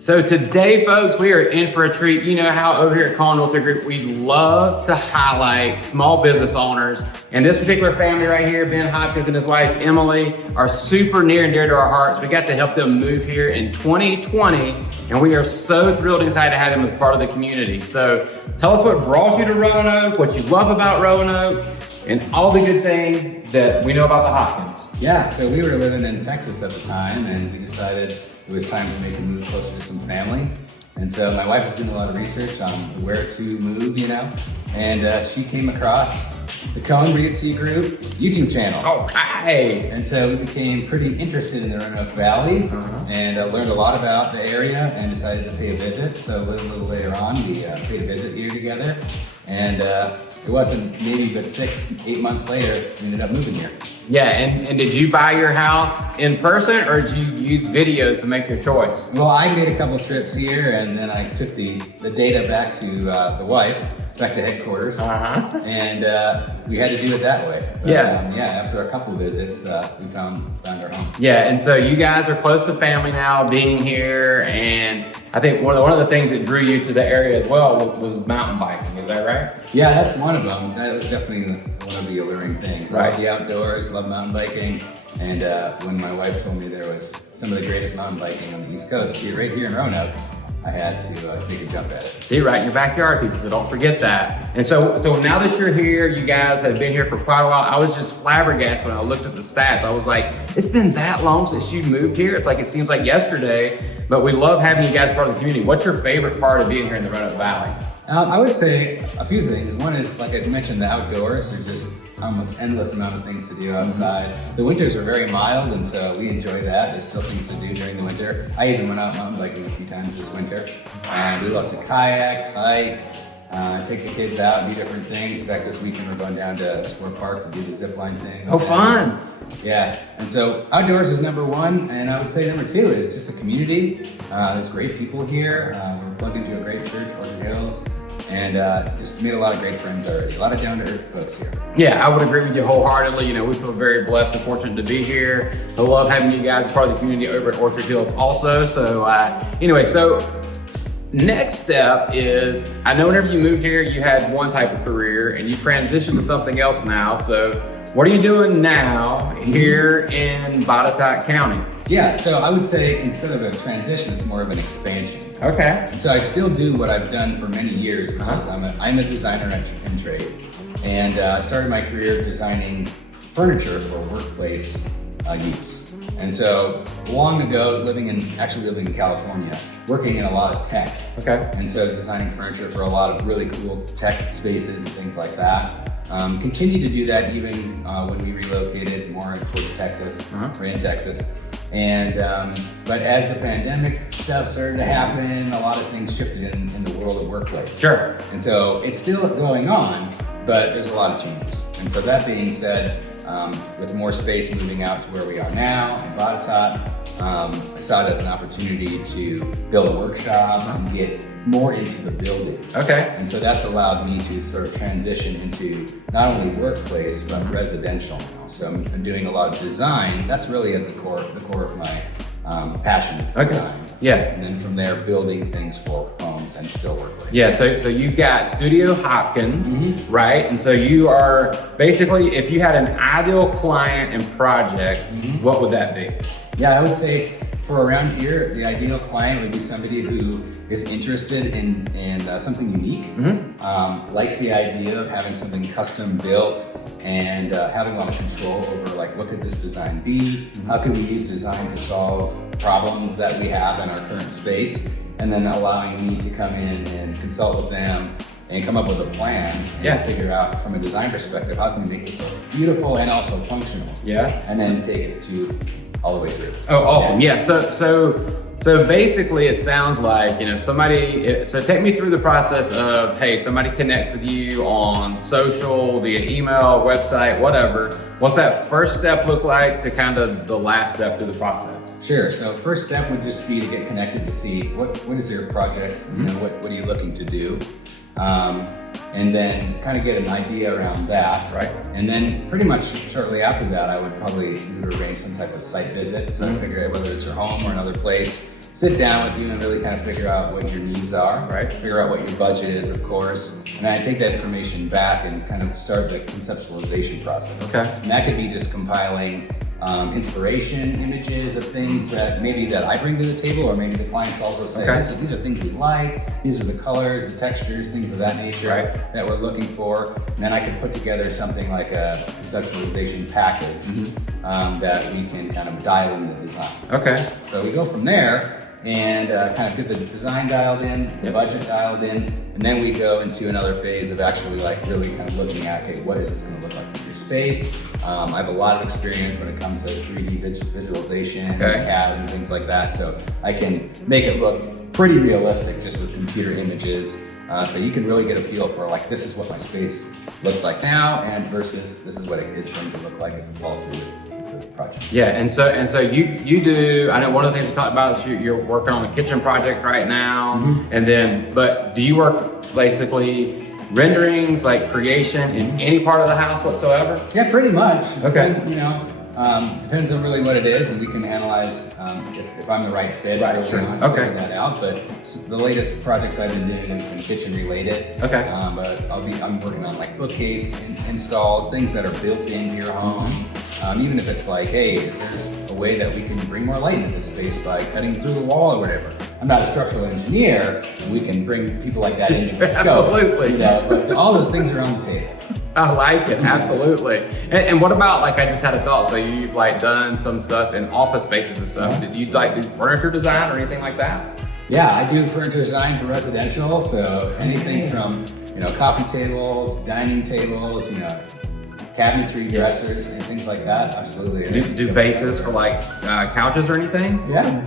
So today, folks, we are in for a treat. You know how over here at Collin Realty Group, we love to highlight small business owners. And this particular family right here, Ben Hopkins and his wife, Emily, are super near and dear to our hearts. We got to help them move here in 2020, and we are so thrilled and excited to have them as part of the community. So tell us what brought you to Roanoke, what you love about Roanoke, and all the good things that we know about the Hopkins. Yeah, so we were living in Texas at the time, and we decided it was time to make a move closer to some family. And so my wife was doing a lot of research on where to move, and she came across the Collin Realty Group YouTube channel. Okay. And so we became pretty interested in the Roanoke Valley and learned a lot about the area and decided to pay a visit. So a little later on, we paid a visit here together. And it wasn't maybe but 6-8 months later, we ended up moving here. Yeah, and did you buy your house in person or did you use videos to make your choice? Well, I made a couple trips here, and then I took the data back to the wife, back to headquarters, and we had to do it that way. But, after a couple visits, we found our home. Yeah, and so you guys are close to family now, being here, and I think one of the things that drew you to the area as well was mountain biking. Is that right? Yeah, that's one of them. That was definitely one of the alluring things. Right. I love the outdoors, love mountain biking, and when my wife told me there was some of the greatest mountain biking on the East Coast, right here in Roanoke, I had to take a jump at it. See, right in your backyard, people, so don't forget that. And so now that you're here, you guys have been here for quite a while. I was just flabbergasted when I looked at the stats. I was like, it's been that long since you moved here? It's like, it seems like yesterday, but we love having you guys part of the community. What's your favorite part of being here in the Roanoke Valley? I would say a few things. One is, like I mentioned, the outdoors. There's just almost endless amount of things to do outside. The winters are very mild, and so we enjoy that. There's still things to do during the winter. I even went out mountain biking a few times this winter. And we love to kayak, hike, take the kids out and do different things. In fact, this weekend we're going down to Sport Park to do the zip line thing. Oh, fun. Yeah, and so outdoors is number one, and I would say number two is just the community. There's great people here. We're plugged into a great church, Orchard Hills, and just made a lot of great friends already. A lot of down-to-earth folks here. Yeah, I would agree with you wholeheartedly. You know, we feel very blessed and fortunate to be here. I love having you guys as part of the community over at Orchard Hills also. So anyway, next step is, I know whenever you moved here, you had one type of career and you transitioned to something else now. So what are you doing now here in Botetourt County? Yeah, so I would say instead of a transition, it's more of an expansion. Okay. And so I still do what I've done for many years, which is I'm a designer in trade. And I started my career designing furniture for workplace use. And so long ago, I was living in California, working in a lot of tech. Okay. And so designing furniture for a lot of really cool tech spaces and things like that. Continued to do that even when we relocated more towards Texas. We're in Texas. And but as the pandemic stuff started to happen, a lot of things shifted in the world of workplace. Sure. And so it's still going on, but there's a lot of changes. And so that being said, with more space moving out to where we are now in Botetourt, I saw it as an opportunity to build a workshop and get more into the building. Okay. And so that's allowed me to sort of transition into not only workplace, but residential now. So I'm doing a lot of design. That's really at the core of my passion is design. Yes. And then from there, building things for homes and still workplace. Yeah, so you've got Studio Hopkins, right? And so you are basically, if you had an ideal client and project, what would that be? Yeah, I would say for around here, the ideal client would be somebody who is interested in something unique, likes the idea of having something custom built and having a lot of control over like, what could this design be? How can we use design to solve problems that we have in our current space? And then allowing me to come in and consult with them and come up with a plan and figure out from a design perspective, how can we make this look beautiful and also functional? Yeah. And then take it to all the way through. Oh, awesome. Yeah. So basically it sounds like, so take me through the process of, hey, somebody connects with you on social, via email, website, whatever. What's that first step look like to kind of the last step through the process? Sure. So first step would just be to get connected to see what is your project, what are you looking to do? And then kind of get an idea around that. Right. And then pretty much shortly after that, we would arrange some type of site visit. So I figure out whether it's your home or another place, sit down with you and really kind of figure out what your needs are, Right. figure out what your budget is, of course, and then I take that information back and kind of start the conceptualization process. Okay. And that could be just compiling inspiration images of things that maybe that I bring to the table, or maybe the clients also say, Okay. these are things we like, these are the colors, the textures, things of that nature Right. that we're looking for. And then I could put together something like a conceptualization package that we can kind of dial in the design. Okay. So we go from there and kind of get the design dialed in, the budget dialed in, and then we go into another phase of actually like really kind of looking at, okay, what is this going to look like with your space? I have a lot of experience when it comes to 3D visualization, Okay. CAD, and things like that, so I can make it look pretty realistic just with computer images. So you can really get a feel for like, this is what my space looks like now, and versus this is what it is going to look like if it falls through the project. Yeah, and so you do. I know one of the things we talked about is you're working on a kitchen project right now, and then but do you work basically renderings, like creation in any part of the house whatsoever? Yeah, pretty much. Okay. You know, depends on really what it is, and we can analyze if I'm the right fit Right, early sure. on, Okay. figure that out. But the latest projects I've been doing have been kitchen related. Okay. But I'm working on like bookcase installs, things that are built into your home. Even if it's like, hey, is there a way that we can bring more light into this space by cutting through the wall or whatever? I'm not a structural engineer, and we can bring people like that into the scope. Absolutely. You know, but all those things are on the table. I like it, absolutely. And what about, like, I just had a thought, so you've like done some stuff in office spaces and stuff. Did you like do furniture design or anything like that? Yeah, I do furniture design for residential, so anything from, you know, coffee tables, dining tables, you know, cabinetry, dressers, and things like that. Absolutely. Do bases for like couches or anything? Yeah,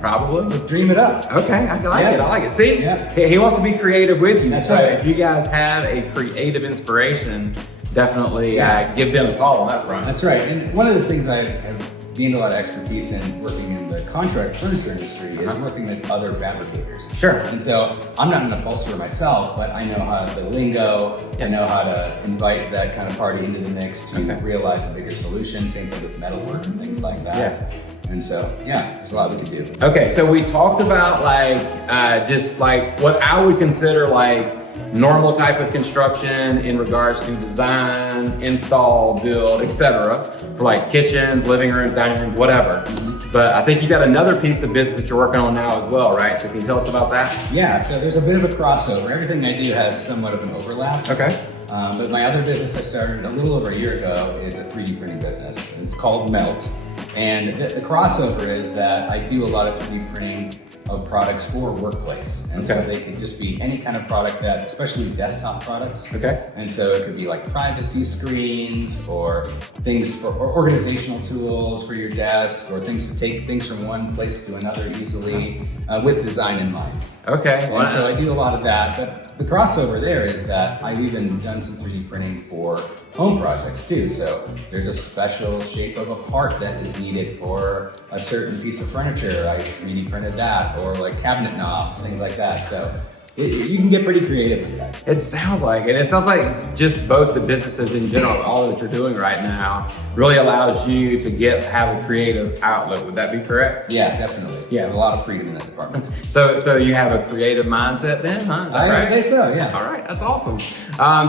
Probably. let's dream it up. Okay, I like Yeah. it. I like it. See, Yeah. he wants to be creative with you. That's so right. if you guys have a creative inspiration, definitely give Ben a call on that front. That's right. And one of the things I have gained a lot of expertise in working in the contract furniture industry is working with other fabricators. Sure. And so I'm not an upholsterer myself, but I know how the lingo, I know how to invite that kind of party into the mix to realize a bigger solution. Same thing with metalwork and things like that. Yeah. And so, yeah, there's a lot we could do. Okay, so we talked about like just like what I would consider like normal type of construction in regards to design, install, build, etc. for like kitchens, living rooms, dining rooms, whatever. But I think you got another piece of business that you're working on now as well, right? So can you tell us about that? Yeah, so there's a bit of a crossover. Everything I do has somewhat of an overlap. Okay. But my other business I started a little over a year ago is a 3D printing business. It's called Melt. And the crossover is that I do a lot of 3D printing of products for workplace. And so they can just be any kind of product that, especially desktop products. Okay. And so it could be like privacy screens or things for or organizational tools for your desk or things to take things from one place to another easily with design in mind. Okay. And so I do a lot of that, but the crossover there is that I've even done some 3D printing for home projects too. So there's a special shape of a part that is needed for a certain piece of furniture. I 3D printed that, or like cabinet knobs, things like that. So you can get pretty creative with that. It sounds like it. It sounds like just both the businesses in general, all that you're doing right now, really allows you to have a creative outlet. Would that be correct? Yeah, definitely. Yes. There's a lot of freedom in that department. So you have a creative mindset then, huh? Is that I right? would say so, yeah. All right, that's awesome.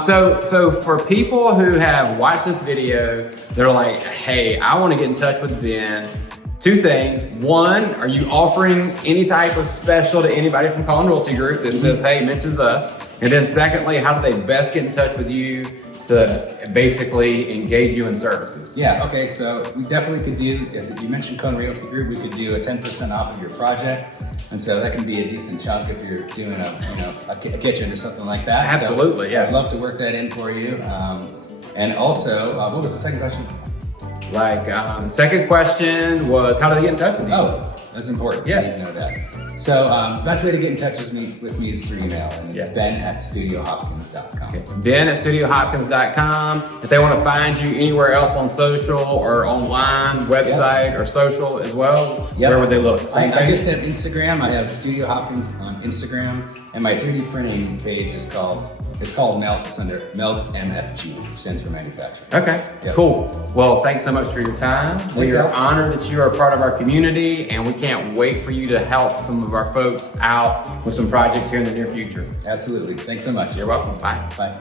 So for people who have watched this video, they're like, hey, I want to get in touch with Ben. Two things. One, are you offering any type of special to anybody from Collin Realty Group that says, hey, mentions us? And then secondly, how do they best get in touch with you to basically engage you in services? Yeah, okay, so we definitely could do, if you mentioned Collin Realty Group, we could do a 10% off of your project. And so that can be a decent chunk if you're doing a kitchen or something like that. Absolutely, so yeah. I'd love to work that in for you. And also, what was the second question? Like, the second question was, how do they get in touch with you? Oh, that's important. Yes. You need to know that. So best way to get in touch with me is through email, and it's ben@studiohopkins.com. Okay. Ben@studiohopkins.com. If they want to find you anywhere else on social or online, website or social as well, where would they look? Same I thing? just have Instagram. I have Studio Hopkins on Instagram, and my 3D printing page is called Melt. It's under Melt MFG, which stands for manufacturing. Okay, cool. Well, thanks so much for your time. We are honored that you are a part of our community, and we can't wait for you to help some of our folks out with some projects here in the near future. Absolutely. Thanks so much. You're welcome. Bye. Bye.